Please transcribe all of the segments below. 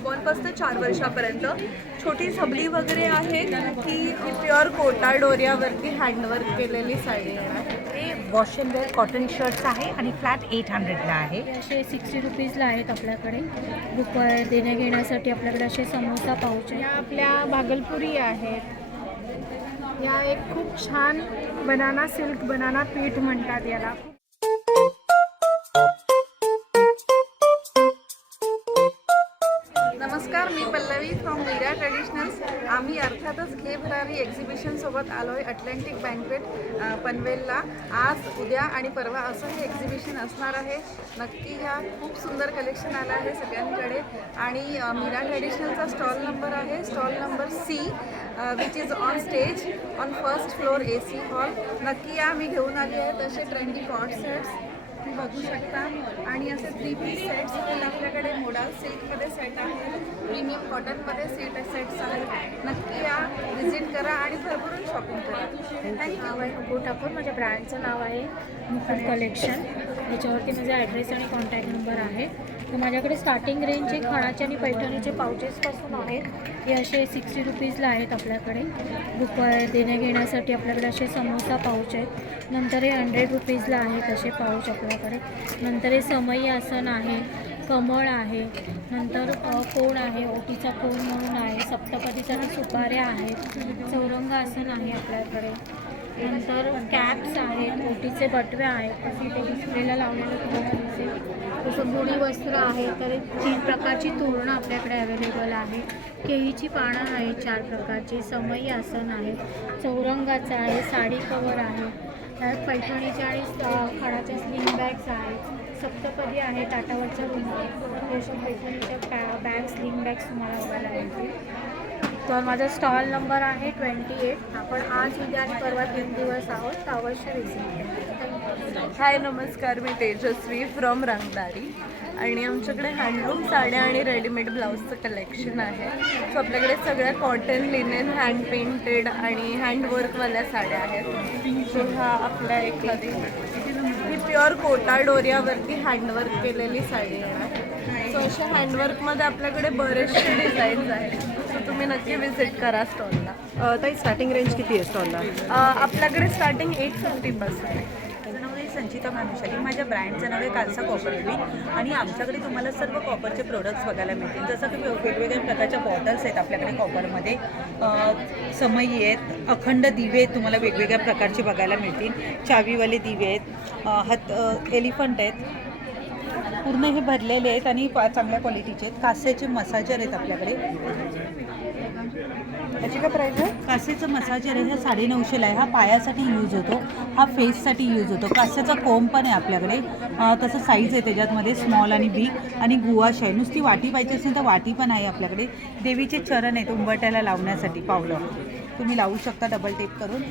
न्यूबॉर्नपासून ते 4 वर्षापर्यंत. छोटी सबली वगैरे आहे ती प्युअर कोटा डोरियावरती हँडवर्क केलेली साडी आहे. हे wash and wear cotton shirts आहे आणि फ्लॅट 800ला आहे. असे 60 रुपीजला आहेत आपल्याकडे. बुक देण्या घेण्यासाठी आपल्याकडे असे समोसा पाऊच आहे. या आपल्या भागलपुरी आहेत. या एक खूप छान बनाना सिल्क बनाना पीठ म्हणतात याला. नमस्कार, मी पल्लवी फ्रॉम मीरा ट्रेडिशनल्स. आम्ही अर्थातच घे भरारी एक्झिबिशनसोबत आलो आहे अटलांटिक बँकवेट पनवेलला. आज उद्या आणि परवा असं हे एक्झिबिशन असणार आहे. नक्की या खूप सुंदर कलेक्शन आलं आहे सगळ्यांकडे. आणि मीरा ट्रेडिशनलचा स्टॉल नंबर आहे stall number C which is on stage on first floor AC hall. नक्की या. मी घेऊन आली आहे तसे ट्रेंडी कॉर्ड सेट्स तुम्ही बघू शकता. आणि असे 3 पीस सेट्स आहेत आपल्याकडे. मोडाल सिल्कमध्ये सेट आहेत, प्रीमियम कॉटनमध्ये सेट्स आहेत. नक्की या, व्हिजिट करा आणि भरभरून शॉपिंग करा. नाव आहे नको टाकून. माझ्या ब्रँडचं नाव आहे मुकुट कलेक्शन. याच्यावरती माझा ॲड्रेस आणि कॉन्टॅक्ट नंबर आहे. तर माझ्याकडे स्टार्टिंग रेंजचे खणाचे आणि पैठणीचे पाऊचेसपासून आहेत. हे असे 60 रुपीजला आहेत आपल्याकडे. बुक देण्या घेण्यासाठी आपल्याकडे असे समोसा पाऊच आहेत. नंतर हे 100 रुपीजला आहेत असे पाऊच आपल्याकडे. नंतर हे समई आसन आहे, कमळ आहे, नंतर कोण आहे, ओटीचा कोण म्हणून आहे, सप्तपदीचा सुपाऱ्या आहेत, चौरंग आसन आहे आपल्याकडे. नंतर कॅप्स आहेत, ओटीचे बटवे आहेत, तसे ते डिस्प्लेला लावलेलं तुम्हाला दिसेल. तसं गुढी वस्त्र आहे. तर 3 प्रकारची तोरणं आपल्याकडे अवेलेबल आहे. केळीची पानं आहेत 4 प्रकारची. समई आसन आहे, चौरंगाचं आहे, साडी कवर आहे, त्यात पैठणीच्या आणि खणाच्या स्लिंग बॅग्स आहेत. सप्तपदी आहे, ताटावरच्या रुमाल, अशा पैठणीच्या बॅग स्लिंग बॅग्स तुम्हाला बघायला मिळतील. तर माझा स्टॉल नंबर आहे 28. आपण आज उद्या आणि परवा 3 दिवस आहोत, तर अवश्य विजिट. हाय नमस्कार, मी तेजस्वी फ्रॉम रंगदारी. आणि आमच्याकडे हँडलूम साड्या आणि रेडीमेड ब्लाऊजचं कलेक्शन आहे. सो आपल्याकडे सगळ्या कॉटन, लिनेन, हँड पेंटेड आणि हँडवर्कवाल्या साड्या आहेत. सो हा आपल्या एखादी ही प्युअर कोटा डोरियावरती हँडवर्क केलेली साडी आहे. सो अशा हँडवर्कमध्ये आपल्याकडे बरेचसे डिझाईन्स आहेत. सो तुम्ही नक्की व्हिजिट करा स्टॉलला. ताई स्टार्टिंग रेंज किती आहे स्टॉलला? आपल्याकडे स्टार्टिंग 850 आहे. माझं नाव आहे संचिता मानुशाली. माझ्या ब्रँडचं नाव आहे कालसा कॉपर बेबी. आणि आमच्याकडे तुम्हाला सर्व कॉपरचे प्रोडक्ट्स बघायला मिळतील. जसं की वेगवेगळ्या प्रकारच्या बॉटल्स आहेत आपल्याकडे कॉपरमध्ये. समई आहेत, अखंड दिवे आहेत तुम्हाला वेगवेगळ्या प्रकारचे बघायला मिळतील. चावीवाले दिवे आहेत, एलिफंट आहेत, पूर्ण हे भरलेले आहेत आणि चांगल्या क्वालिटीचे आहेत. कास्याचे मसाजर आहेत आपल्याकडे. याची काय प्राईस आहे? कासेचं मसाजर आहे, हा 950ला आहे. हा पायासाठी यूज होतो, हा फेससाठी यूज होतो. कास्याचा कोंब पण आहे आपल्याकडे. तसं साईज आहे त्याच्यातमध्ये स्मॉल आणि बिग. आणि गुवाश आहे. नुसती वाटी पाहिजे असेल तर वाटी पण आहे आपल्याकडे. देवीचे चरण आहेत उंबरट्याला लावण्यासाठी पावलं, तुम्ही लावू शकता डबल टेप करून.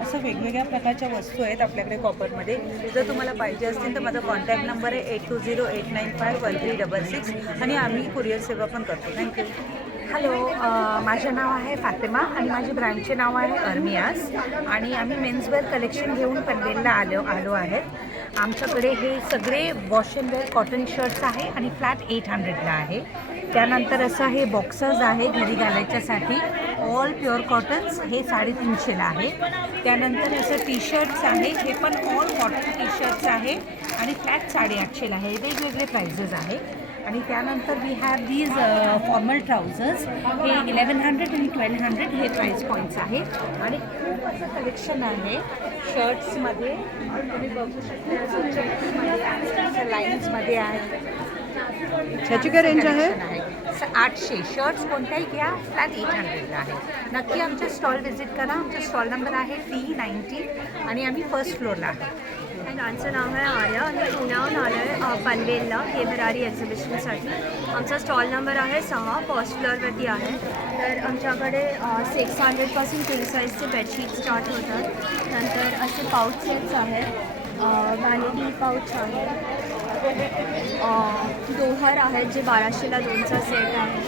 असं वेगवेगळ्या प्रकारच्या वस्तू आहेत आपल्याकडे कॉपरमध्ये. जर तुम्हाला पाहिजे असतील तर माझा कॉन्टॅक्ट नंबर आहे 8208951366 आणि आम्ही कुरिअर सेवा पण करतो. थँक्यू. हॅलो, माझं नाव आहे फातिमा आणि माझे ब्रँडचे नाव आहे अर्मियास. आणि आम्ही मेन्सवेअर कलेक्शन घेऊन पनवेलला आलो आहेत. आमच्याकडे हे सगळे wash and wear cotton shirts आहे आणि फ्लॅट 800ला आहे. त्यानंतर असं हे बॉक्सर्स आहे घरी घालायच्यासाठी, ऑल प्युअर कॉटन्स, हे 350ला आहे. त्यानंतर असं टी शर्ट्स आहे, हे पण ऑल कॉटन टी शर्ट्स आहे आणि फ्लॅट 850ला आहे. वेगवेगळे प्राइजेस आहे. आणि त्यानंतर we have these formal trousers, हे 1100 आणि 1200 हे प्राईस पॉईंट्स आहे. आणि खूप असं कलेक्शन आहे शर्ट्समध्ये. तुम्ही बघू शकता असं चेक्समध्ये, लाईन्समध्ये आहे. ह्याची काय रेंज आहे? 800. शर्ट्स कोणत्याही घ्या, फ्लॅट 800ला आहे. नक्की आमच्या स्टॉल व्हिजिट करा. आमचा स्टॉल नंबर आहे T90 आणि आम्ही फर्स्ट फ्लोअरला आहे. आमचं नाव आहे आर्या आणि पुण्याहून आलं आहे पनवेलला घे भरारी एक्झिबिशनसाठी. आमचा स्टॉल नंबर आहे 6, फर्स्ट फ्लोअरवरती आहे. तर आमच्याकडे 600पासून किंग साईजचे बेडशीट स्टार्ट होतात. नंतर असे पाऊच सेट्स आहेत, वॅनिटी पाऊच आहे, दोहर आहेत जे 1200ला 2चा सेट आहे.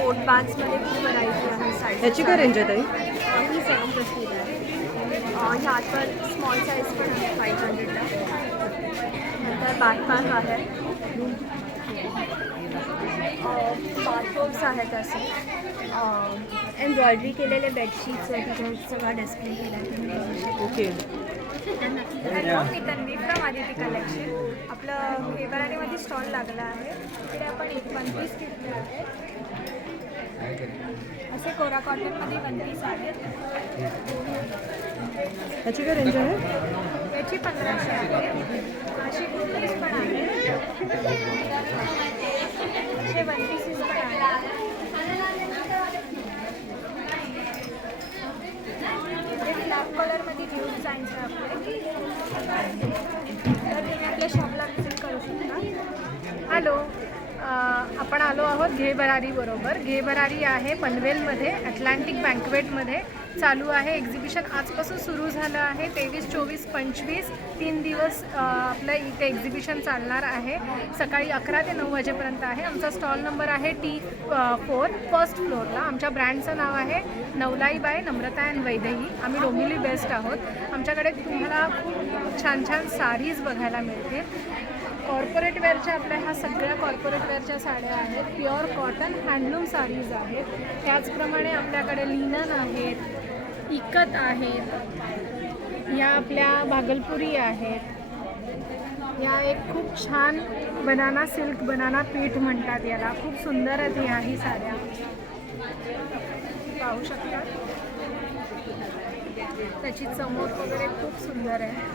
कोट बॅग्समध्ये खूप व्हरायटी आहे. साईज याची काय रेंज आहे ताई? ही 750 आहे. ह्यात पण स्मॉल साईज पण आहे 500ला. नंतर बॅकपॅक आहे, बाथरोब्स आहेत असे एम्ब्रॉयडरी केलेले बेडशीट्स तिथे सगळा डिस्प्ले केला आहे. Okay. Hello, me Tanvi from Aditi collection. आपलं फेब्रुवारीमध्ये स्टॉल लागला आहे. तिकडे आपण एक वन पीस घेतले आहे. असे कोरा कॉटनमध्ये वन पीस आहेत. याची काय रेंज आहे? याची 1500 आहे. अशी कुर्तीज पण आहे. असे वन पीसेस पण आहेत. हे ब्लॅक कलरमध्ये न्यू डिझाईन्स आहे आपले. तर तुम्ही आपल्या शॉपला व्हिजिट करू शकता. हॅलो, आपण आलो आहोत घे भरारी बरोबर. घे भरारी आहे पनवेलमध्ये, अटलांटिक बँकवेटमध्ये चालू आहे एक्झिबिशन. आजपासून सुरू झालं आहे. 23, 24, 25 3 दिवस आपलं इथे एक्झिबिशन चालणार आहे. सकाळी 11 ते 9 वाजेपर्यंत आहे. आमचा स्टॉल नंबर आहे T4 फर्स्ट फ्लोअरला. आमच्या ब्रँडचं नाव आहे नवलाई बाय नम्रता अँड वैदेही. आम्ही डोंबिवली बेस्ट आहोत. आमच्याकडे तुम्हाला खूप छान छान साडीज बघायला मिळतील. कॉर्पोरेट वेअरच्या आपल्या ह्या सगळ्या कॉर्पोरेट वेअरच्या साड्या आहेत. प्युअर कॉटन हँडलूम साडीज आहेत. त्याचप्रमाणे आपल्याकडे लिनन आहेत, इकत आहेत, या आपल्या भागलपुरी आहेत. या एक खूप छान बनाना सिल्क, बनाना पीठ म्हणतात याला. खूप सुंदर आहेत ह्याही साड्या, पाहू शकता. त्याची चमक वगैरे खूप सुंदर आहे.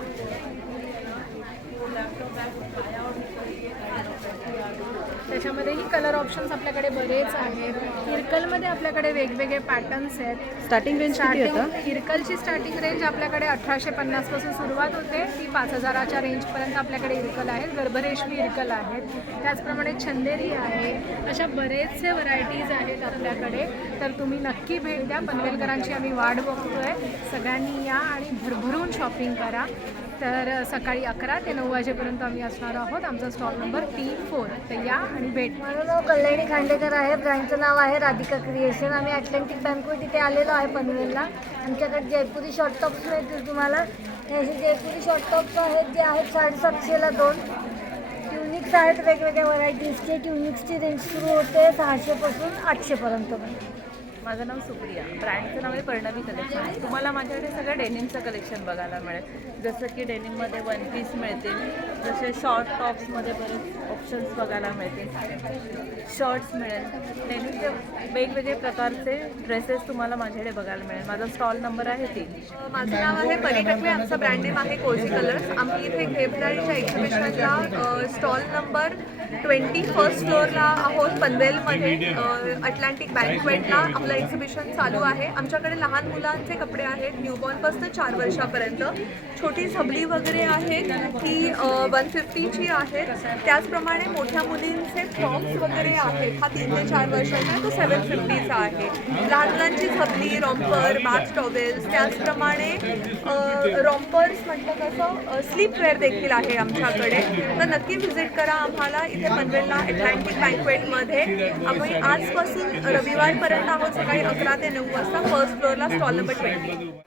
त्याच्यामध्येही कलर ऑप्शन्स आपल्याकडे बरेच आहेत. इरकलमध्ये आपल्याकडे वेगवेगळे पॅटर्न्स आहेत. स्टार्टिंग रेंज किती होतं? इरकलची स्टार्टिंग रेंज आपल्याकडे 1850 पासून सुरुवात होते. ती 5000च्या रेंजपर्यंत आपल्याकडे इरकल आहेत. गर्भरेशमी इरकल आहेत. त्याचप्रमाणे चंदेरी आहे. अशा बरेचसे व्हरायटीज आहेत आपल्याकडे. तर तुम्ही नक्की भेट द्या. पनवेलकरांची आम्ही वाट बघतोय. सगळ्यांनी या आणि भरभरून शॉपिंग करा. तर सकाळी 11 ते 9 वाजेपर्यंत आम्ही असणार आहोत. आमचा स्टॉल नंबर T4. तर या आणि भेट. माझं नाव कल्याणी खांडेकर आहे. ब्रँडचं नाव आहे राधिका क्रिएशन. आम्ही अटलांटिक बँकवेट इथे आलेलो आहे पनवेलला. आमच्याकडे जयपुरी शॉर्ट टॉप्स मिळतील तुम्हाला. हे असे जयपुरी शॉर्ट टॉप्स आहेत जे आहेत 750ला 2. ट्युनिक्स आहेत वेगवेगळ्या व्हरायटीजचे. ट्युनिक्सची रेंज सुरू होते 600पासून 800पर्यंत. माझं नाव सुप्रिया. ब्रँडचं नाव आहे पर्णवी कलेक्शन. तुम्हाला माझ्याकडे सगळं डेनिमचं कलेक्शन बघायला मिळेल. जसं की डेनिममध्ये वन पीस मिळतील, जसे शॉर्ट टॉप्समध्ये बरेच ऑप्शन्स बघायला मिळतील. शर्ट्स मिळेल. डेनिमचे वेगवेगळे प्रकारचे ड्रेसेस तुम्हाला माझ्याकडे बघायला मिळेल. माझा स्टॉल नंबर आहे 3. माझं नाव आहे परी टकले. आमचा ब्रँड नेम आहे कोझी कलर्स. आम्ही इथे फेब्रुवारीच्या एक्झिबिशनला स्टॉल नंबर 20 फर्स्ट फ्लोअरला आहोत पनवेलमध्ये. अटलांटिक बँकवेटला आपलं एक्झिबिशन चालू आहे. आमच्याकडे लहान मुलांचे कपडे आहेत न्यूबॉर्नपासून 4 वर्षापर्यंत. छोटी झबली वगैरे आहेत ती 150ची आहेत. त्याचप्रमाणे मोठ्या मुलींचे फ्रॉक्स वगैरे आहेत. हा 3 ते 4 वर्षाचा आहे, तो 750चा आहे. लहान मुलांची झबली, रॉम्पर, बॅथ टॉवेल्स, त्याचप्रमाणे रॉम्पर्स म्हटलं तसं स्लीपवेअर देखील आहे आमच्याकडे. तर नक्की व्हिजिट करा आम्हाला इथे पनवेलला अटलांटिक बँकवेटमध्ये. आम्ही आजपासून रविवारपर्यंत आहोत. सकाळी 11 ते 9 वाजता फर्स्ट फ्लोअरला स्टॉल नंबर 20.